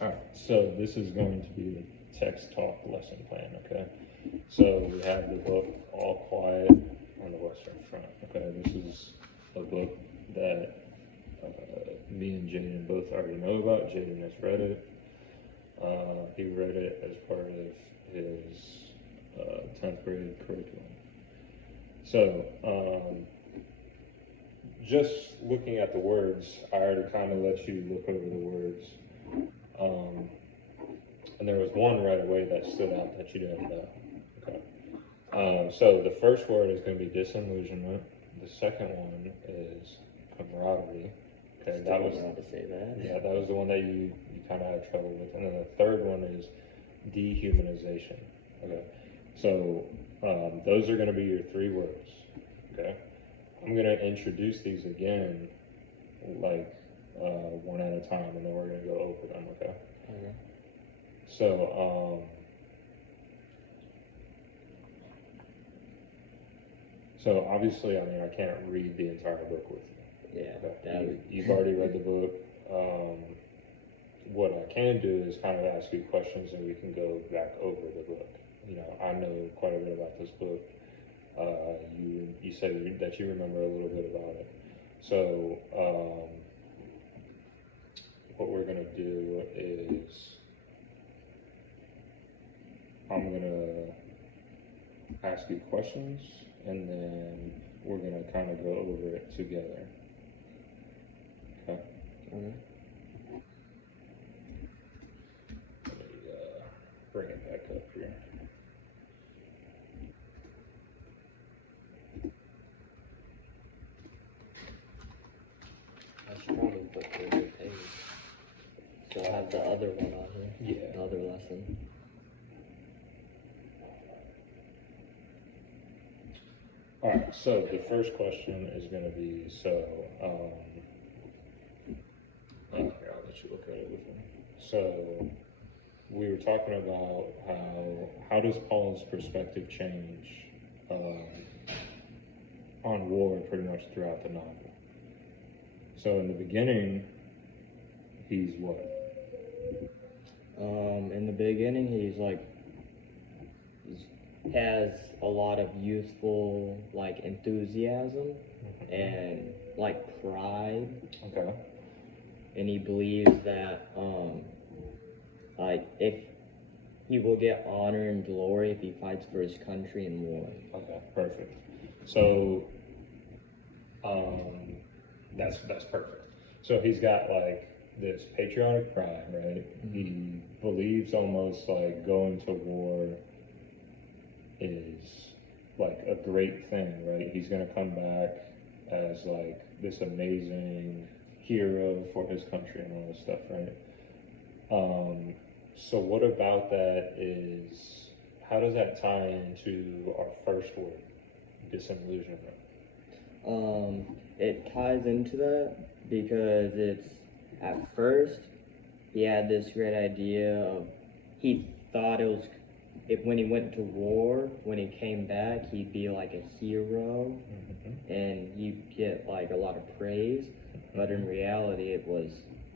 All right, so this is going to be the text talk lesson plan, okay? So we have the book All Quiet on the Western Front, okay? This is a book that me and Jaden both already know about. Jaden has read it. He read it as part of his 10th grade curriculum. So, just looking at the words, I already kind of let you look over the words. And there was one right away that stood out that you didn't know. Okay. So the first word is going to be disillusionment. The second one is camaraderie. Okay, that was how to say that. Yeah, that was the one that you kind of had trouble with. And then the third one is dehumanization. Okay, so those are going to be your three words. Okay, I'm going to introduce these again, like one at a time, and then we're going to go over them. Okay. Okay. So obviously, I mean, I can't read the entire book with you. Yeah. Okay. You've already read the book. What I can do is kind of ask you questions, and we can go back over the book. You know, I know quite a bit about this book. You said that you remember a little bit about it. So what we're gonna do is I'm gonna ask you questions, and then we're gonna kind of go over it together. Okay. Okay. Let me bring it back up here. I should probably put the other page. So I'll have the other one on here. Yeah. The other lesson. All right, so the first question is going to be, here, I'll let you look at it with me. So we were talking about how does Paul's perspective change on war pretty much throughout the novel. So in the beginning, he's what? In the beginning, he has a lot of youthful enthusiasm and pride. Okay. And he believes that if he will get honor and glory if he fights for his country in war. Okay, perfect. So that's perfect. So he's got this patriotic pride, right? Mm-hmm. He believes almost like going to war is a great thing, right? He's gonna come back as this amazing hero for his country and all this stuff, right? So what about that is, how does that tie into our first word, disillusionment? It ties into that because it's, at first, he had this great idea of, he thought it was, when he went to war, when he came back, he'd be like a hero, and he'd get a lot of praise, but in reality, it was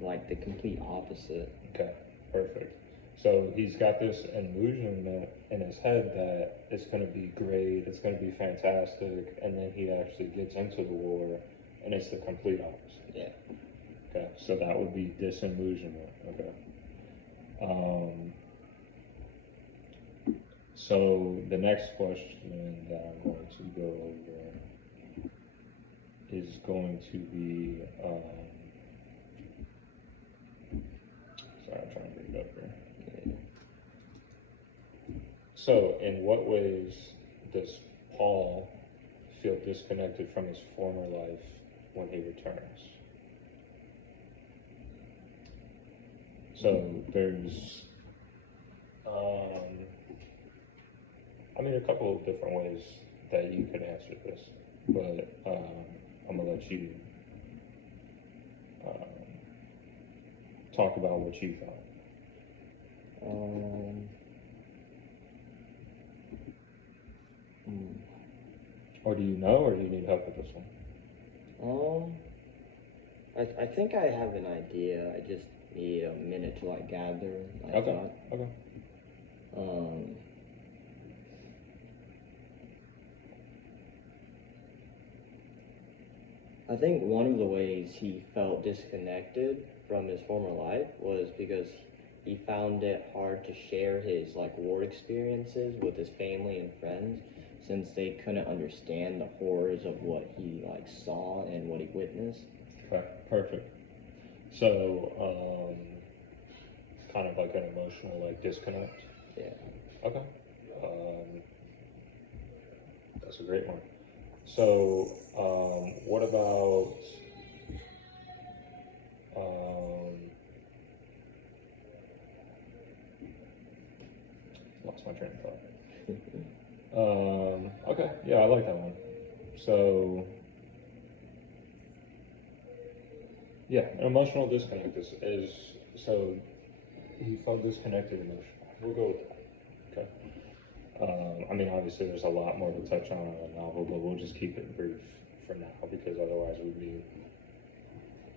the complete opposite. Okay, perfect. So he's got this illusion in his head that it's going to be great, it's going to be fantastic, and then he actually gets into the war, and it's the complete opposite. Yeah. Okay, so that would be disillusionment. Okay. So the next question that I'm going to go over is going to be, sorry, I'm trying to bring it up here. So in what ways does Paul feel disconnected from his former life when he returns? So there's, a couple of different ways that you could answer this, but I'm gonna let you talk about what you thought. Or do you know, or do you need help with this one? I think I have an idea. I just need a minute to like gather my Okay. thought. Okay. Um, I think one of the ways he felt disconnected from his former life was because he found it hard to share his like war experiences with his family and friends since they couldn't understand the horrors of what he like saw and what he witnessed. Okay. Perfect. So, kind of like an emotional like disconnect. Yeah. Okay. That's a great one. So, what about lost my train of thought. Okay, yeah, I like that one. So, yeah, an emotional disconnect is so he felt disconnected emotionally. We'll go with that. Okay. I mean, obviously, there's a lot more to touch on in the novel, but we'll just keep it brief for now because otherwise we'd be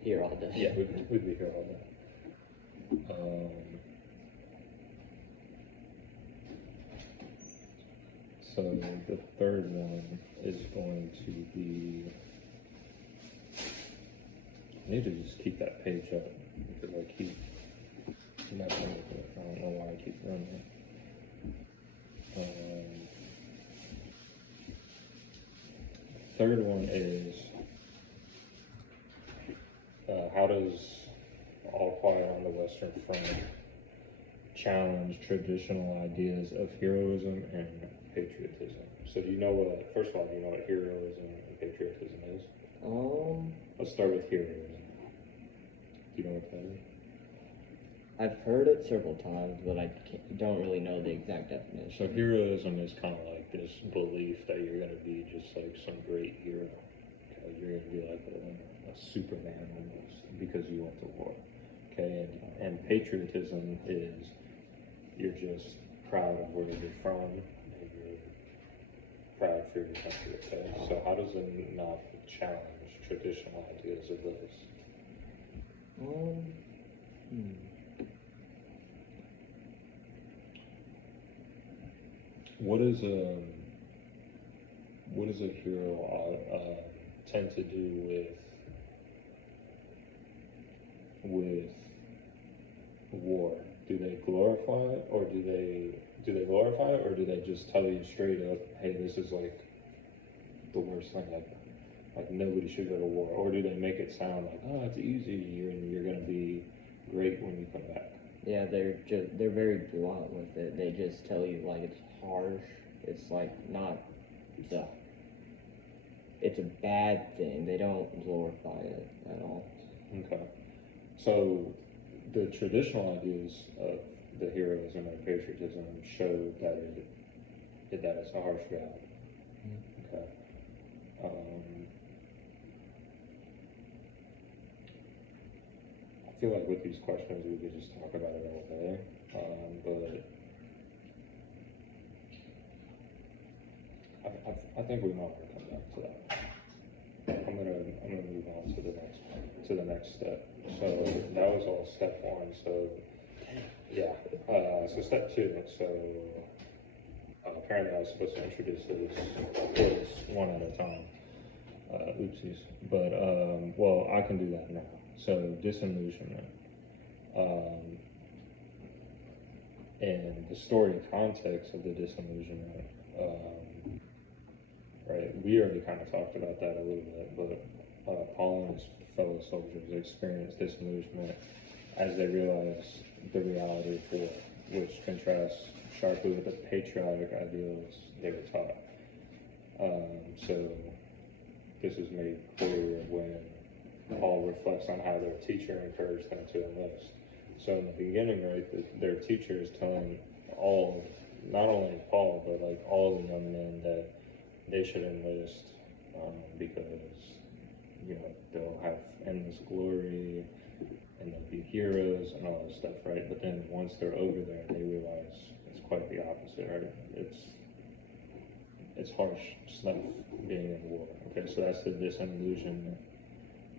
Here all day. yeah we'd be here all day. So the third one is going to be. I need to just keep that page up because I keep messing with it. I don't know why I keep doing it. Third one is how does All Quiet on the Western Front challenge traditional ideas of heroism and patriotism? So do you know what, first of all, do you know what heroism and patriotism is? Let's start with heroism. Do you know what that is? I've heard it several times, but I don't really know the exact definition. So heroism is kind of like this belief that you're going to be just like some great hero. Okay? You're going to be like a Superman almost because you went to war. Okay, and patriotism is you're just proud of where you're from and you're proud for your country. Okay, so how does it not challenge traditional ideas of this? What does a hero tend to do with war? Do they glorify it, or do they glorify it, or do they just tell you straight up, hey, this is like the worst thing ever? Like nobody should go to war, or do they make it sound like, oh, it's easy, and you're gonna be great when you come back? Yeah, they're very blunt with it. They just tell you like it's harsh. It's like not the. It's a bad thing. They don't glorify it at all. Okay. So the traditional ideas of the heroism and patriotism show that that it's a harsh job. Okay. I feel like with these questions we could just talk about it all day, but I think we might want to come back to that. I'm gonna move on to the next step. So that was all step one. So yeah. So step two. So apparently I was supposed to introduce this one at a time. Oopsies. But well, I can do that now. So disillusionment. And the story context of the disillusionment. Right, we already kind of talked about that a little bit, but Paul and his fellow soldiers experienced disillusionment as they realized the reality of war, which contrasts sharply with the patriotic ideals they were taught. So this is made clear when Paul reflects on how their teacher encouraged them to enlist. So in the beginning, right, their teacher is telling not only Paul, but like all the young men that they should enlist because they'll have endless glory and they'll be heroes and all this stuff, right? But then once they're over there, they realize it's quite the opposite, right? It's harsh stuff being in war. Okay, so that's the disillusionment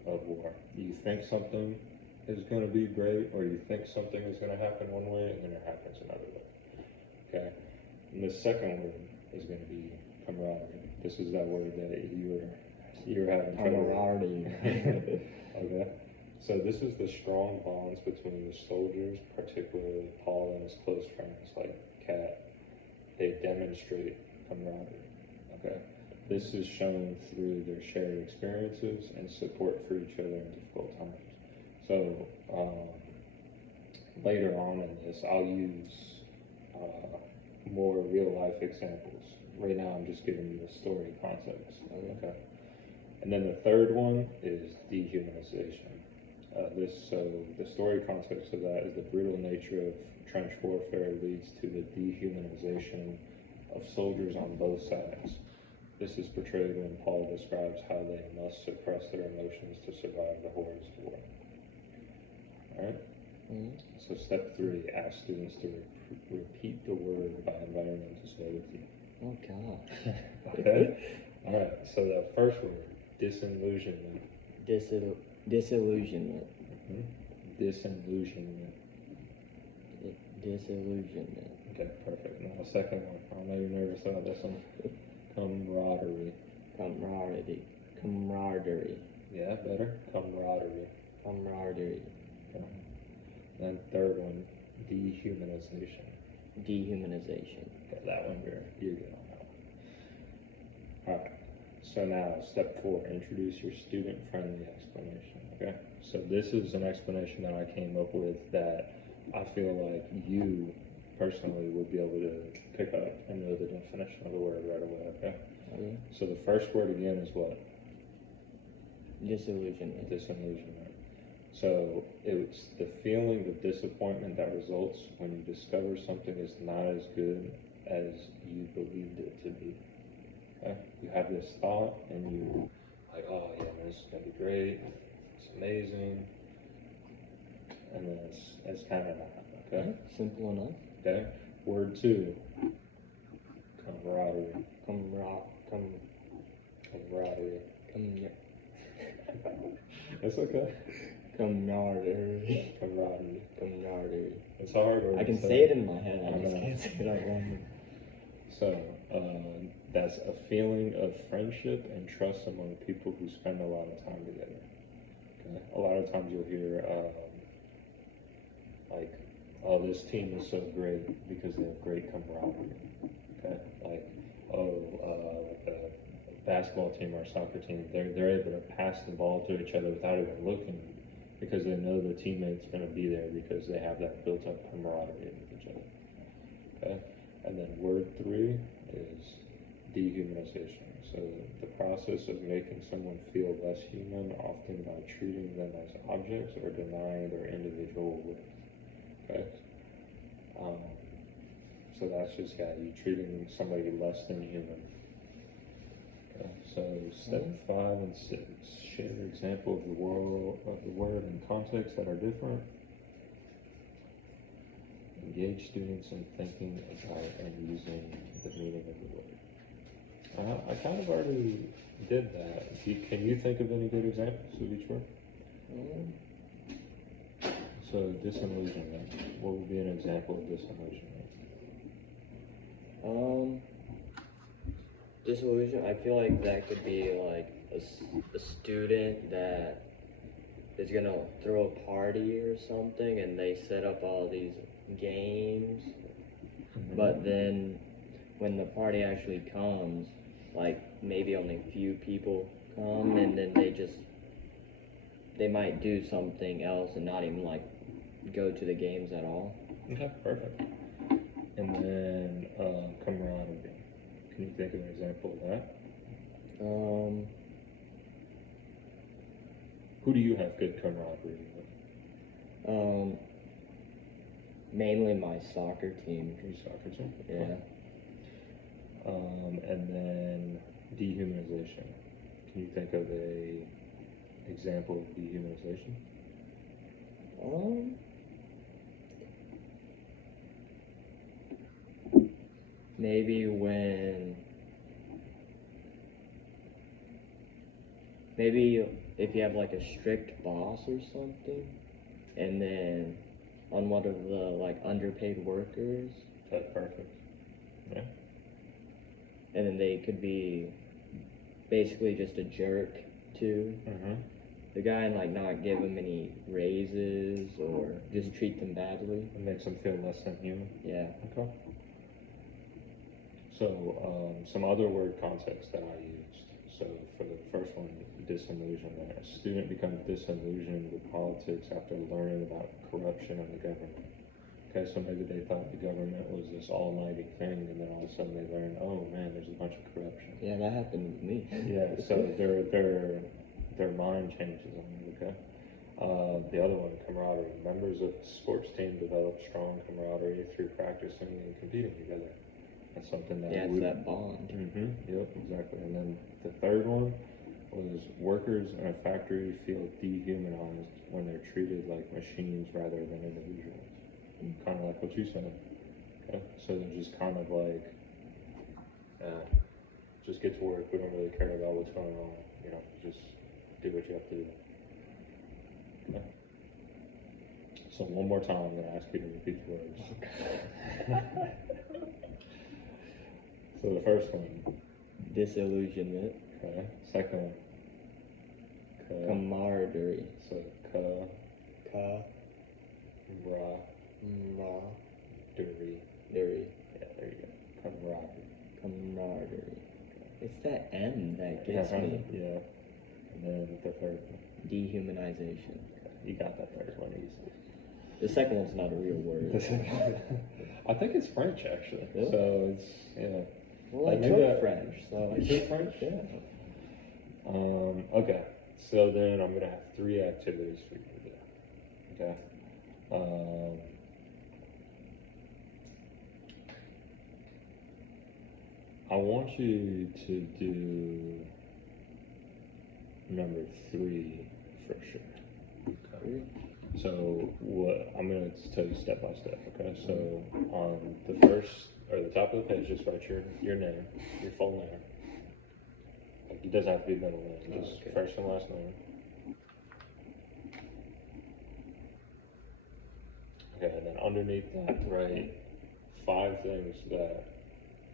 of war. You think something, is going to be great, or you think something is going to happen one way and then it happens another way. Okay? And the second word is going to be camaraderie. This is that word that you're having trouble with. Camaraderie. Okay? So this is the strong bonds between the soldiers, particularly Paul and his close friends like Kat. They demonstrate camaraderie. Okay? This is shown through their shared experiences and support for each other in difficult times. So later on in this, I'll use more real life examples. Right now, I'm just giving you a story context. Okay. And then the third one is dehumanization. So the story context of that is the brutal nature of trench warfare leads to the dehumanization of soldiers on both sides. This is portrayed when Paul describes how they must suppress their emotions to survive the horrors of war. Alright? Mm-hmm. So step 3, ask students to repeat the word by inviting them to say with you. Oh God. Okay? Alright, so the first word, disillusionment. Disillusionment. Mm-hmm. Disillusionment. Disillusionment. Okay, perfect. Now the second one. I know you're nervous about this one. Camaraderie. Camaraderie. Yeah, better. Camaraderie. Camaraderie. Okay. Then third one, dehumanization. Dehumanization. Okay, that one you're good on that one. Alright. So now step 4, introduce your student-friendly explanation. Okay? So this is an explanation that I came up with that I feel like you personally would be able to pick up and know the definition of the word right away, okay? Okay. So the first word again is what? Disillusionment. Disillusionment. So it's the feeling of disappointment that results when you discover something is not as good as you believed it to be. Okay? You have this thought and you like, oh yeah, this is gonna be great, it's amazing, and then it's kind of not, okay? Simple enough. Okay. Word 2, camaraderie. Camaraderie. That's okay. Camaraderie. Camaraderie. Camaraderie. It's a hard word. I can to say it in my head. I I just know. can't say it out loud. So that's a feeling of friendship and trust among people who spend a lot of time together. Okay. A lot of times you'll hear like, oh, this team is so great because they have great camaraderie. Okay, like, like the basketball team or soccer team, they're able to pass the ball to each other without even looking because they know the teammate's going to be there because they have that built-up camaraderie with each other. Okay, and then word 3 is dehumanization. So the process of making someone feel less human, often by treating them as objects or denying their individual worth. Okay. So that's just you treating somebody less than human. Okay. So step 5 and 6, share an example of the word in contexts that are different. Engage students in thinking about and using the meaning of the word. I kind of already did that. Can you think of any good examples of each word? So disillusionment. What would be an example of disillusionment? Disillusion. I feel like that could be like a student that is gonna throw a party or something, and they set up all these games, but then when the party actually comes, like maybe only a few people come, and then they might do something else and not even like go to the games at all. Okay, perfect. And then camaraderie. Can you think of an example of that? Who do you have good camaraderie with? Mainly my soccer team. Your soccer team? Yeah. And then dehumanization. Can you think of a example of dehumanization? Maybe if you have like a strict boss or something, and then on one of the like underpaid workers, That's perfect. Yeah. and then they could be basically just a jerk to Mm-hmm. the guy and like not give them any raises or just treat them badly. It makes them feel less than human. Yeah. Okay. So, some other word concepts that I used. So, for the first one, disillusionment. A student becomes disillusioned with politics after learning about corruption in the government. Okay, so maybe they thought the government was this almighty thing, and then all of a sudden they learn, oh man, there's a bunch of corruption. Yeah, that happened with me. Yeah, so their mind changes on it, okay? The other one, camaraderie. Members of the sports team develop strong camaraderie through practicing and competing together. That's something that Yeah, it's that bond. Yep, exactly. And then the third one was workers in a factory feel dehumanized when they're treated like machines rather than individuals. Kind of like what you said. Okay, so they're just kind of like, just get to work. We don't really care about what's going on. You know, just do what you have to do. Okay. So one more time, I'm gonna ask you to repeat the words. So the first one. Disillusionment. Okay. Second one. Camaraderie. So Ka. ra Ma. dirty. Dairy. Yeah, there you go. Camaraderie. Camaraderie. It's that M that gets me. Yeah. And then the third one. Dehumanization. You got that third one easily. The second one's not a real word. I think it's French actually. Really? So it's yeah. Well, I knew took that. French, so You took French? Yeah. Okay. So then I'm gonna have 3 activities for you to do. Okay. I want you to do number 3 for sure. Okay. So what I'm gonna tell you step by step. Okay. So on the first or the top of the page, just write your name, your full name. Like, it doesn't have to be middle name, just Okay. first and last name. Okay, and then underneath that, write 5 things that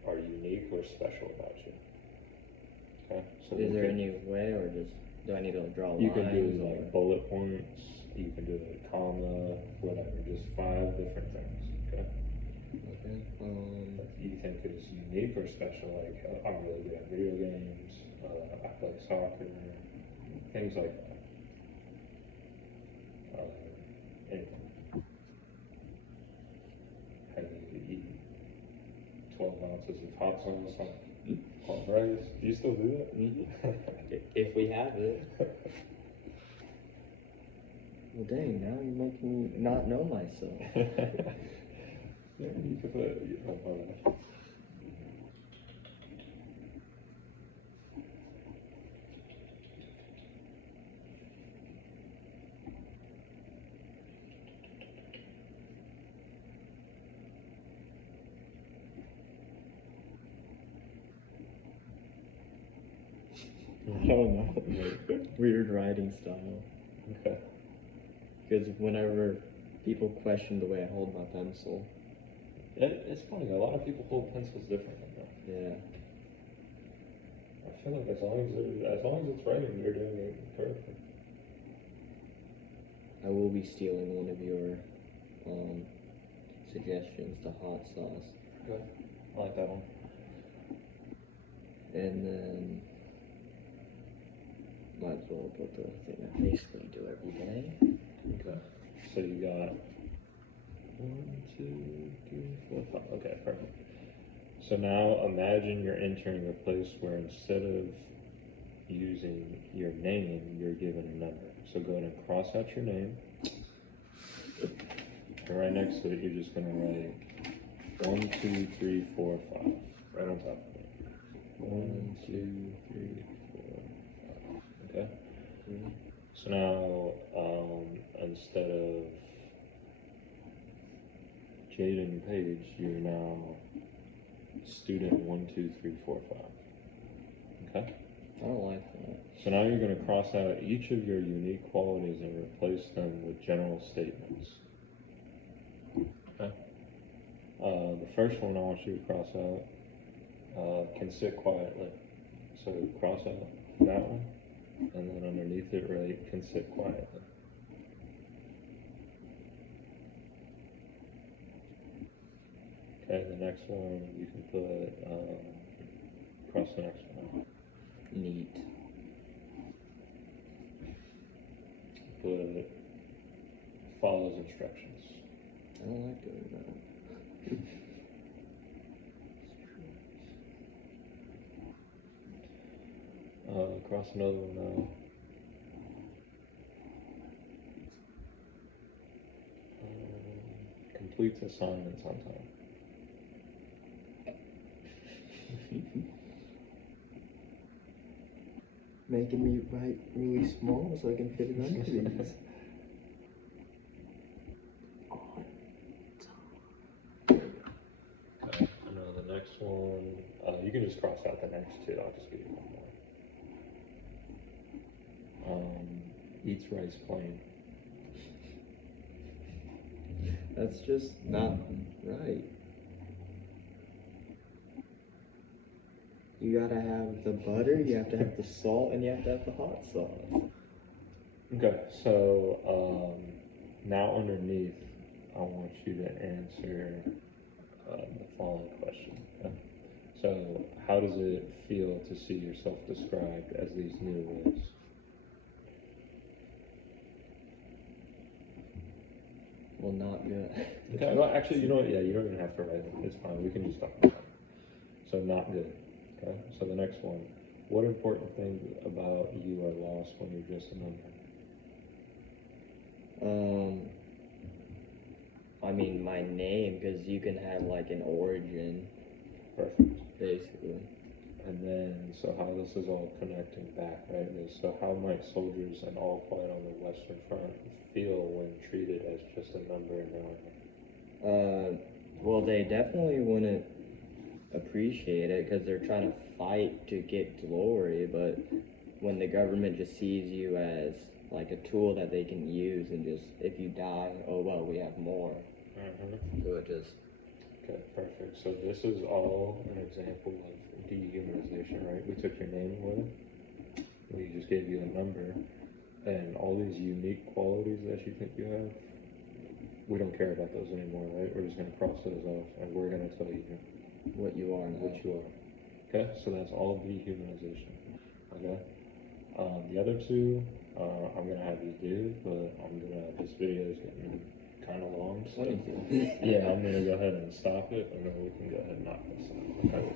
are unique or special about you. Okay, so Is we there can- any way, or just do I need to draw you lines? can do or- like bullet points, you can do a comma, whatever, just 5 different things. Okay, Okay. that you think is unique or special, like I'm really good at video games, I play soccer, things like that. Anything. How you eat 12 ounces of hot sauce on rice. Do you still do that? If we have it. Well, dang, now you're making me not know myself. Yeah, you could put. I don't know. Weird writing style. Okay. Because whenever people question the way I hold my pencil, It's funny. A lot of people hold pencils differently. Though. yeah. I feel like as long as it's writing, you're doing it correctly. I will be stealing one of your suggestions, the hot sauce. Good. I like that one. And then might as well put the thing I basically do every day. Okay. So you got 1, 2, 3, 4, 5. Okay, perfect. So now imagine you're entering a place where instead of using your name, you're given a number. So go ahead and cross out your name. And right next to it, you're just going to write 1, 2, 3, 4, 5. Right on top of it. 1, 2, 3, 4, 5. Okay? So now, instead of Jaden Page, you're now student 1, 2, 3, 4, 5. Okay? I don't like that. So now you're going to cross out each of your unique qualities and replace them with general statements. Okay. The first one I want you to cross out, can sit quietly. So cross out that one, and then underneath it, right, can sit quietly. Okay, the next one you can put, cross the next one. Neat. Put follows instructions. I don't like doing that. Cross another one out. Completes assignments on time. Making me write really small so I can fit it under these. Okay, and then the next one, you can just cross out the next two. I'll just give you one more. Eats rice plain. That's just not right. You gotta have the butter, you have to have the salt, and you have to have the hot sauce. Okay, so now underneath, I want you to answer the following question. Okay? So, how does it feel to see yourself described as these new ways? Well, not good. Okay, well, actually, you know what? Yeah, you don't even have to write it. It's fine. We can just talk about it. So, not good. Okay, so the next one. What important things about you are lost when you're just a number? I mean, my name, because you can have like an origin, Perfect. basically. And then, so how this is all connecting back, right? Is so how might soldiers and all quiet on the Western Front feel when treated as just a number in the army? Well, they definitely wouldn't appreciate it because they're trying to fight to get glory, but when the government just sees you as like a tool that they can use and just, if you die, oh well, we have more. So it just... Okay, perfect. So this is all an example of dehumanization, right? We took your name away. We just gave you a number. And all these unique qualities that you think you have, we don't care about those anymore, right? We're just going to cross those off, and we're going to tell you what you are now. what you are. Okay, so that's all dehumanization. Okay. The other two, I'm going to have you do, but this video is getting kind of long. So yeah, I'm going to go ahead and stop it, and then we can go ahead and knock this out. Okay.